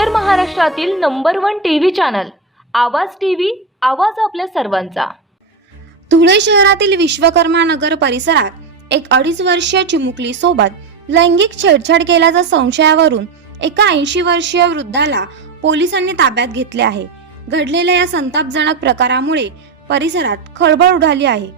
उत्तर महाराष्ट्रातील number one T V channel Awaaz T V Awaaz आपल्या सर्वांचा. धुळे शहरातील विश्वकर्मा नगर परिसरात एक अडीच वर्षीय चिमुकली सोबत लैंगिक छेडछाड केल्याच्या संशयावरून एका ऐंशी वर्षीय वृद्धाला पोलिसांनी ताब्यात घेतले आहे. घडलेल्या या संतापजनक प्रकारामुळे परिसरात खळबळ उडाली आहे.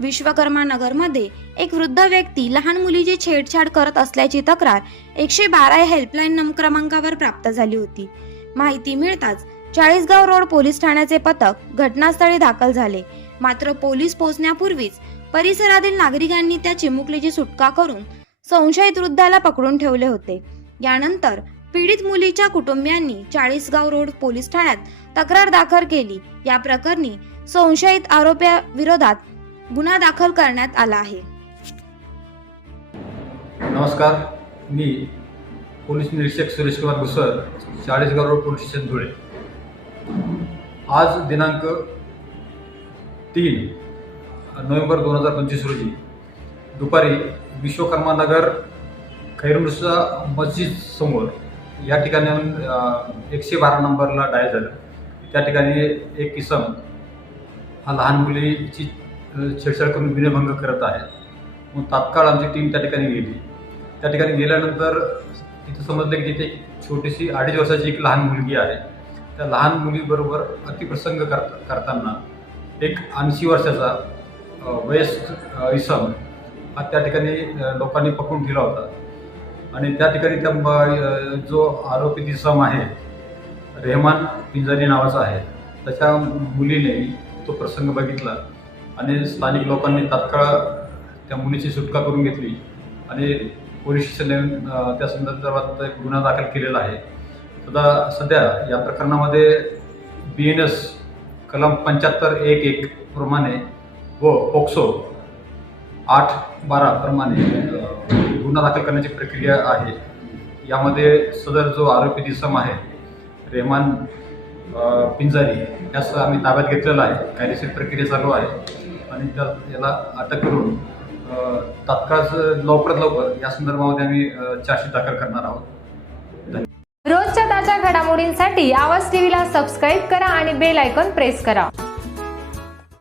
विश्वकर्मा नगरमध्ये एक वृद्ध व्यक्ती लहान मुलीची छेडछाड करत असल्याची तक्रार एकशे बारा या हेल्पलाईन क्रमांकावर प्राप्त झाली होती. माहिती मिळताच चाळीसगाव रोड पोलीस ठाण्याचे पथक घटनास्थळी दाखल झाले. मात्र पोलीस पोहोचण्यापूर्वीच परिसरातील नागरिकांनी त्या चिमुकलीची सुटका करून संशयित वृद्धाला पकडून ठेवले होते. यानंतर पीडित मुलीच्या कुटुंबियांनी चाळीसगाव रोड पोलीस ठाण्यात तक्रार दाखल केली. या प्रकरणी संशयित आरोपी विरोधात गुन्हा दाखल करण्यात आला आहे. नमस्कार मी पोलीस निरीक्षक Suresh Kumar Ghusar Chalisgaon road police station Dhule. आज दिनांक तीन नोव्हेंबर दोन हजार पंचवीस रोजी दुपारी विश्वकर्मा नगर खैरमुसा मस्जिद समोर या ठिकाणी एकशे बारा नंबरला डायल झालं. त्या ठिकाणी एक किसम हा लहान मुलीची छेडछाड करून विनयभंग करत आहेत. मग तात्काळ आमची टीम त्या ठिकाणी गेली. त्या ठिकाणी गेल्यानंतर तिथं समजलं की तिथे छोटीशी अडीच वर्षाची एक लहान मुलगी आहे. त्या लहान मुलीबरोबर अतिप्रसंग कर करताना एक ऐंशी वर्षाचा वयस्क इसम हा त्या ठिकाणी लोकांनी पकडून ठेवला होता. आणि त्या ठिकाणी त्या जो आरोपी इसम आहे रेहमान पिंजारी नावाचा आहे त्याच्या मुलीने तो प्रसंग बघितला. आणि स्थानिक लोकांनी तात्काळ त्या मुलीची सुटका करून घेतली. आणि पोलीस स्टेशनने त्या संदर्भात एक गुन्हा दाखल केलेला आहे. सुद्धा सध्या या प्रकरणामध्ये बी एन एस कलम पंच्याहत्तर एक एक प्रमाणे व पोक्सो आठ बारा प्रमाणे गुन्हा दाखल करण्याची प्रक्रिया आहे. यामध्ये सदर जो आरोपी दिसम आहे रेहमान पिंजारी यास आम्ही ताब्यात घेतलेला आहे. कायदेशीर प्रक्रिया चालू आहे. आणि त्या याला अटक करून अ, तात्काळ लवकरात लवकर या संदर्भामध्ये आम्ही चार्जशीट दाखल करणार आहोत. रोजच्या ताज्या घडामोडींसाठी आवाज टीव्हीला सबस्क्राईब करा आणि बेल आयकॉन प्रेस करा.